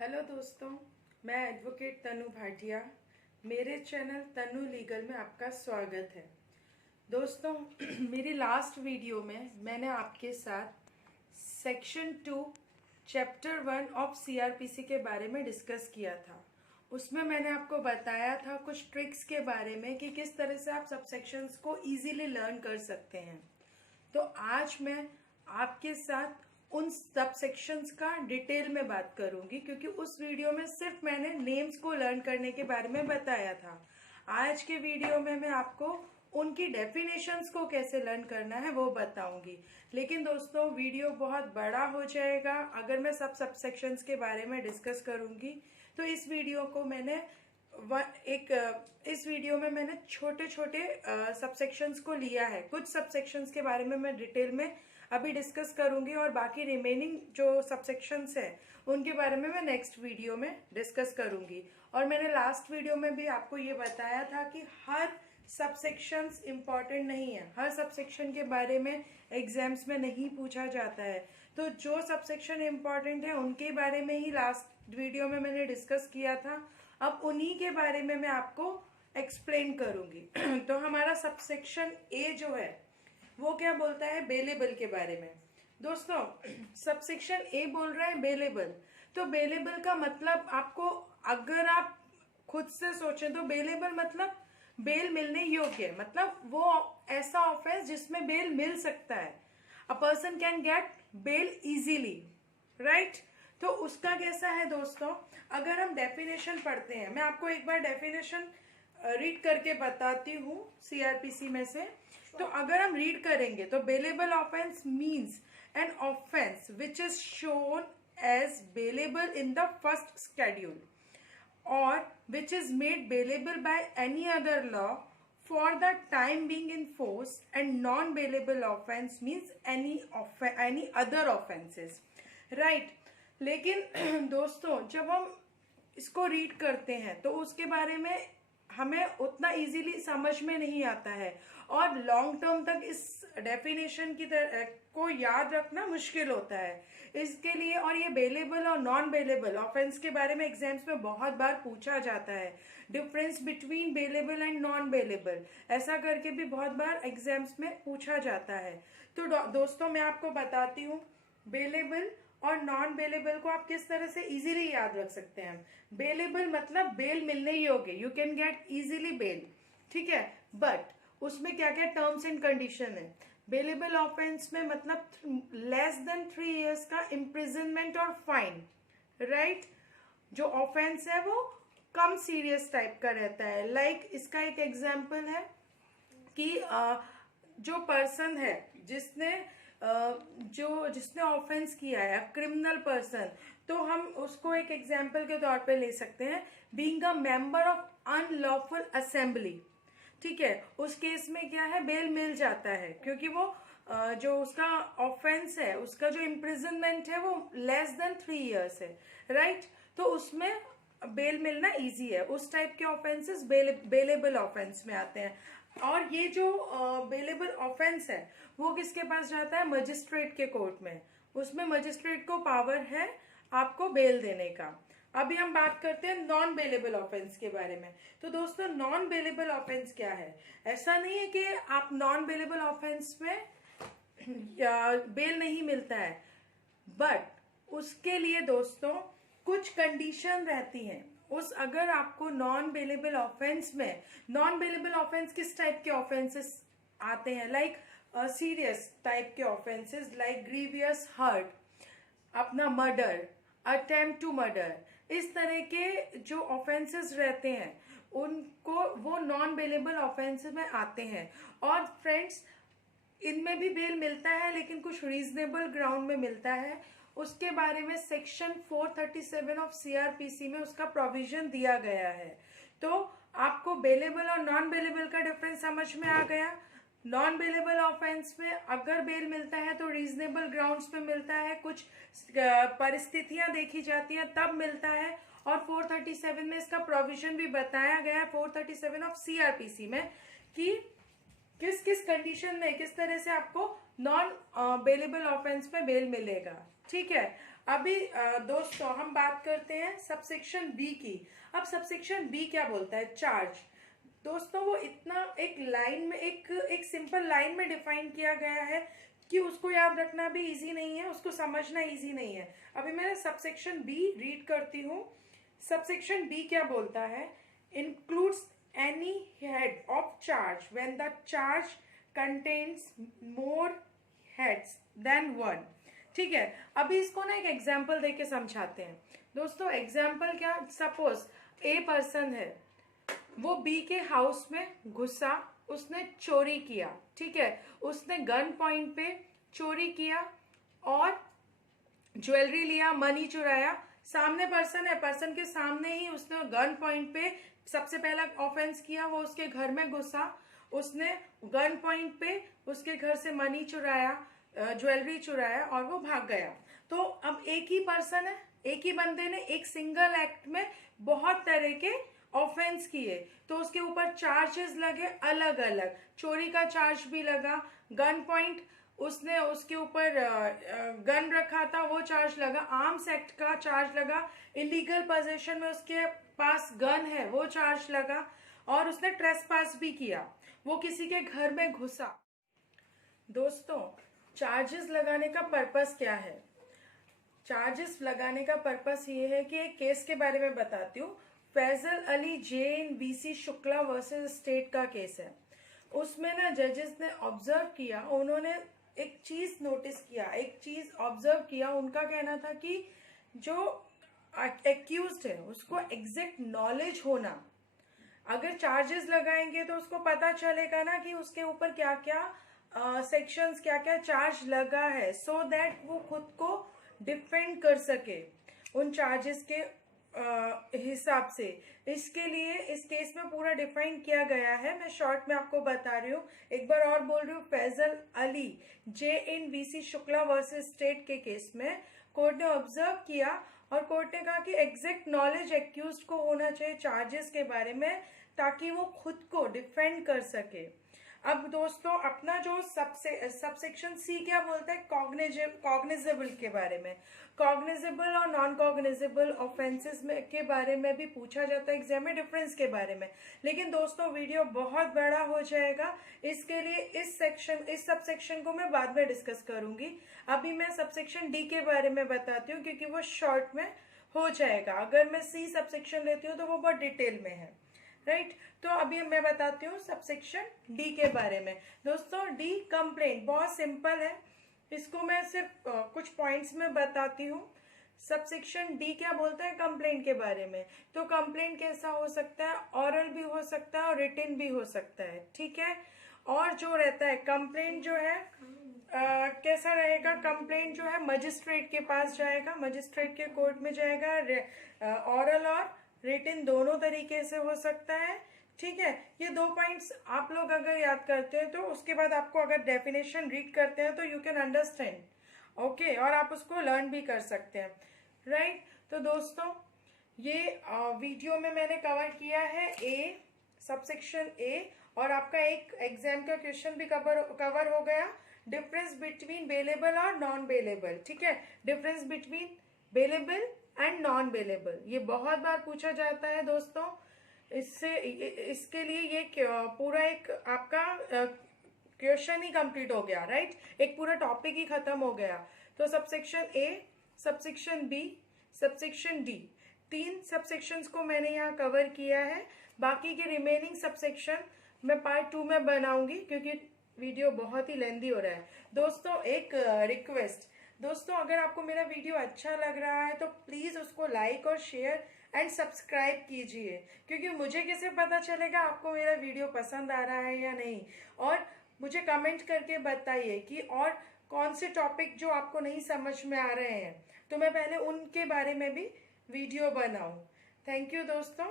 Hello दोस्तों, मैं advocate तनु भाटिया। मेरे चैनल तनु लीगल में आपका स्वागत है। दोस्तों, मेरी लास्ट वीडियो में मैंने आपके साथ सेक्शन 2 चैप्टर 1 ऑफ सीआरपीसी के बारे में डिस्कस किया था। उसमें मैंने आपको बताया था कुछ ट्रिक्स के बारे में कि किस तरह से आप सब सेक्शंस को इजीली लर्न कर सकते हैं। तो आज मैं आपके साथ उन सब सेक्शंस का डिटेल में बात करूंगी, क्योंकि उस वीडियो में सिर्फ मैंने नेम्स को लर्न करने के बारे में बताया था। आज के वीडियो में मैं आपको उनकी डेफिनेशंस को कैसे लर्न करना है वो बताऊंगी। लेकिन दोस्तों, वीडियो बहुत बड़ा हो जाएगा अगर मैं सब सेक्शंस के बारे में डिस्कस करूंगी। तो इस वीडियो में मैंने छोटे छोटे सबसेक्शंस को लिया है। कुछ सबसेक्शंस के बारे में मैं डिटेल में अभी डिस्कस करूंगी और बाकी रिमेनिंग जो सबसेक्शंस है उनके बारे में मैं नेक्स्ट वीडियो में डिस्कस करूंगी। और मैंने लास्ट वीडियो में भी आपको ये बताया था कि हर सबसेक्शंस इम्पॉर्टेंट नहीं है, हर सबसेक्शन के बारे में एग्जाम्स में नहीं पूछा जाता है। तो जो सबसेक्शन इम्पॉर्टेंट है उनके बारे में ही लास्ट वीडियो में मैंने डिस्कस किया था। अब उन्हीं के बारे में मैं आपको एक्सप्लेन करूंगी। तो हमारा सबसेक्शन ए जो है वो क्या बोलता है, बेलेबल के बारे में। दोस्तों, सबसेक्शन ए बोल रहा है बेलेबल। तो बेलेबल का मतलब आपको, अगर आप खुद से सोचें तो बेलेबल मतलब बेल मिलने योग्य, मतलब वो ऐसा ऑफेंस जिसमें बेल मिल सकता है। A person can get bail easily, right. तो उसका कैसा है दोस्तों, अगर हम डेफिनेशन पढ़ते हैं, मैं आपको एक बार डेफिनेशन रीड करके बताती हूँ सीआरपीसी में से। तो अगर हम रीड करेंगे तो bailable offence means an offence which is shown as bailable in the first schedule or which is made bailable by any other law for the time being in force, and non-bailable offense means any other offenses, right। लेकिन दोस्तों, जब हम इसको read करते हैं तो उसके बारे में हमें उतना इजीली समझ में नहीं आता है और लॉन्ग टर्म तक इस डेफिनेशन को याद रखना मुश्किल होता है। इसके लिए, और ये बेलेबल और नॉन बेलेबल ऑफेंस के बारे में एग्जाम्स में बहुत बार पूछा जाता है। Difference between bailable and non bailable, ऐसा करके भी बहुत बार एग्जाम्स में पूछा जाता है। तो दोस्तों, मैं आपको बताती हूँ बेलेबल और नॉन बेलेबल को आप किस तरह से इजीली याद रख सकते हैं। बेलेबल मतलब बेल मिलने योग्य, you can get easily bail, ठीक है। बट उसमें क्या क्या टर्म्स एंड कंडीशन है। बेलेबल ऑफेंस में मतलब लेस देन 3 years का इम्प्रिजनमेंट और फाइन, राइट। जो ऑफेंस है वो कम सीरियस टाइप का रहता है। लाइक इसका एक एग्जाम्पल है कि जो पर्सन है जिसने ऑफेंस किया है, क्रिमिनल पर्सन, तो हम उसको एक एग्जाम्पल के तौर पे ले सकते हैं, being a member of unlawful assembly, ठीक है। उस केस में क्या है, बेल मिल जाता है, क्योंकि वो जो उसका ऑफेंस है, उसका जो इम्प्रिजनमेंट है वो लेस देन 3 years है, राइट। तो उसमें बेल मिलना इजी है। उस टाइप के ऑफेंसेस बेलेबल ऑफेंस में आते हैं। और ये जो बेलेबल ऑफेंस है वो किसके पास जाता है, मजिस्ट्रेट के कोर्ट में। उसमें मजिस्ट्रेट को पावर है आपको बेल देने का। अभी हम बात करते हैं नॉन बेलेबल ऑफेंस के बारे में। तो दोस्तों, नॉन बेलेबल ऑफेंस क्या है। ऐसा नहीं है कि आप नॉन बेलेबल ऑफेंस में बेल नहीं मिलता है, बट उसके लिए दोस्तों कुछ कंडीशन रहती हैं। अगर आपको नॉन बेलेबल ऑफेंस में, नॉन बेलेबल ऑफेंस किस टाइप के ऑफेंसेस आते हैं, लाइक सीरियस टाइप के ऑफेंसेस, लाइक ग्रीवियस हर्ट, अपना मर्डर, अटेम्प्ट टू मर्डर, इस तरह के जो ऑफेंसेस रहते हैं उनको वो नॉन बेलेबल ऑफेंसेस में आते हैं। और फ्रेंड्स, इनमें भी बेल मिलता है, लेकिन कुछ रीजनेबल ग्राउंड में मिलता है। उसके बारे में सेक्शन 437 ऑफ सीआरपीसी में उसका प्रोविजन दिया गया है। तो आपको बेलेबल और नॉन बेलेबल का डिफरेंस समझ में आ गया। नॉन बेलेबल ऑफेंस में अगर बेल मिलता है तो रीजनेबल ग्राउंड्स पे मिलता है, कुछ परिस्थितियां देखी जाती हैं तब मिलता है। और 437 में इसका प्रोविजन भी बताया गया है, 437 ऑफ सीआरपीसी में, कि किस किस कंडीशन में किस तरह से आपको नॉन बेलेबल ऑफेंस में बेल मिलेगा, ठीक है। अभी दोस्तों हम बात करते हैं सबसेक्शन बी की। अब सबसेक्शन बी क्या बोलता है? चार्ज। दोस्तों वो इतना एक लाइन में, एक सिंपल लाइन में डिफाइन किया गया है कि उसको याद रखना भी इजी नहीं है, उसको समझना इजी नहीं है। अभी मैं सबसेक्शन बी रीड करती हूँ। सबसेक्शन बी क्या बोलता है? Includes any head of charge when the charge contains more heads than one. ठीक है, अभी इसको ना एक एग्जाम्पल देके समझाते हैं। दोस्तों एग्जाम्पल क्या? सपोज ए पर्सन है, वो बी के हाउस में घुसा, उसने चोरी किया। ठीक है, उसने गन पॉइंट पे चोरी किया और ज्वेलरी लिया, मनी चुराया। सामने पर्सन है, पर्सन के सामने ही उसने गन पॉइंट पे सबसे पहला ऑफेंस किया, वो उसके घर में घुसा, उसने गन पॉइंट पे उसके घर से मनी चुराया, ज्वेलरी चुराया और वो भाग गया। तो अब एक ही पर्सन है, एक ही बंदे ने एक सिंगल एक्ट में बहुत तरह के ऑफेंस किए, तो उसके ऊपर चार्जेस लगे अलग अलग। चोरी का चार्ज भी लगा, गन पॉइंट उसने उसके ऊपर गन रखा था वो चार्ज लगा, आर्म्स एक्ट का चार्ज लगा, इलीगल पोजीशन में उसके पास गन है वो चार्ज लगा, और उसने ट्रेसपास भी किया, वो किसी के घर में घुसा। दोस्तों चार्जेस लगाने का पर्पस क्या है? चार्जेस लगाने का पर्पस ये है कि एक केस के बारे में बताती हूँ। Faisal Ali Jain BC Shukla versus state का केस है। उसमें ना जजेस ने ऑब्जर्व किया, उन्होंने एक चीज नोटिस किया, एक चीज ऑब्जर्व किया। उनका कहना था कि जो एक्यूज्ड है उसको एग्जैक्ट नॉलेज होना, अगर चार्जेस लगाएंगे तो उसको पता चलेगा ना कि उसके ऊपर क्या क्या सेक्शंस, क्या क्या चार्ज लगा है, सो दैट वो खुद को डिफेंड कर सके उन चार्जेस के हिसाब से। इसके लिए इस केस में पूरा डिफाइन किया गया है। मैं शॉर्ट में आपको बता रही हूँ, एक बार और बोल रही हूँ। फैजल अली जे इन वीसी शुक्ला वर्सेस स्टेट के केस में कोर्ट ने ऑब्जर्व किया और कोर्ट ने कहा कि एग्जैक्ट नॉलेज एक्यूज्ड को होना चाहिए चार्जेस के बारे में, ताकि वो खुद को डिफेंड कर सके। अब दोस्तों अपना जो सबसेक्शन सी क्या बोलता है? कॉग्निजेबल के बारे में। कॉग्निजेबल और नॉन कॉग्निजेबल ऑफेंसेस में के बारे में भी पूछा जाता है एग्जाम में, डिफरेंस के बारे में। लेकिन दोस्तों वीडियो बहुत बड़ा हो जाएगा, इसके लिए इस सबसेक्शन को मैं बाद में डिस्कस करूंगी। अभी मैं सबसेक्शन डी के बारे में बताती हूँ क्योंकि वो शॉर्ट में हो जाएगा। अगर मैं सी सबसेक्शन लेती हूँ तो वो बहुत डिटेल में है, राइट। तो अभी मैं बताती हूँ सबसेक्शन डी के बारे में। दोस्तों डी कंप्लेंट, बहुत सिंपल है, इसको मैं सिर्फ कुछ पॉइंट्स में बताती हूँ। सबसेक्शन डी क्या बोलता है कंप्लेंट के बारे में? तो कंप्लेंट कैसा हो सकता है? ऑरल भी हो सकता है और रिटन भी हो सकता है, ठीक है। और जो रहता है कंप्लेंट जो है कैसा रहेगा? कंप्लेंट जो है मजिस्ट्रेट के पास जाएगा, मजिस्ट्रेट के कोर्ट में जाएगा। ऑरल और रिटन दोनों तरीके से हो सकता है, ठीक है। ये दो पॉइंट्स आप लोग अगर याद करते हैं तो उसके बाद आपको अगर डेफिनेशन रीड करते हैं तो यू कैन अंडरस्टैंड, ओके, और आप उसको लर्न भी कर सकते हैं, राइट। तो दोस्तों ये वीडियो में मैंने कवर किया है ए, सबसेक्शन ए, और आपका एक एग्जाम का क्वेश्चन भी कवर हो गया, डिफरेंस बिटवीन बेलेबल और नॉन बेलेबल, ठीक है। Difference between bailable and non bailable, ये बहुत बार पूछा जाता है दोस्तों। इसके लिए ये पूरा एक आपका क्वेश्चन ही कंप्लीट हो गया, राइट। एक पूरा टॉपिक ही खत्म हो गया। तो subsection A, subsection B, subsection D, 3 subsections को मैंने यहाँ कवर किया है। बाकी के रिमेनिंग सबसेक्शन मैं पार्ट 2 में बनाऊंगी क्योंकि वीडियो बहुत ही लेंदी हो रहा है। दोस्तों एक रिक्वेस्ट, दोस्तों अगर आपको मेरा वीडियो अच्छा लग रहा है तो प्लीज उसको लाइक और शेयर एंड सब्सक्राइब कीजिए, क्योंकि मुझे कैसे पता चलेगा आपको मेरा वीडियो पसंद आ रहा है या नहीं। और मुझे कमेंट करके बताइए कि और कौन से टॉपिक जो आपको नहीं समझ में आ रहे हैं, तो मैं पहले उनके बारे में भी वीडियो बनाऊं। थैंक यू दोस्तों।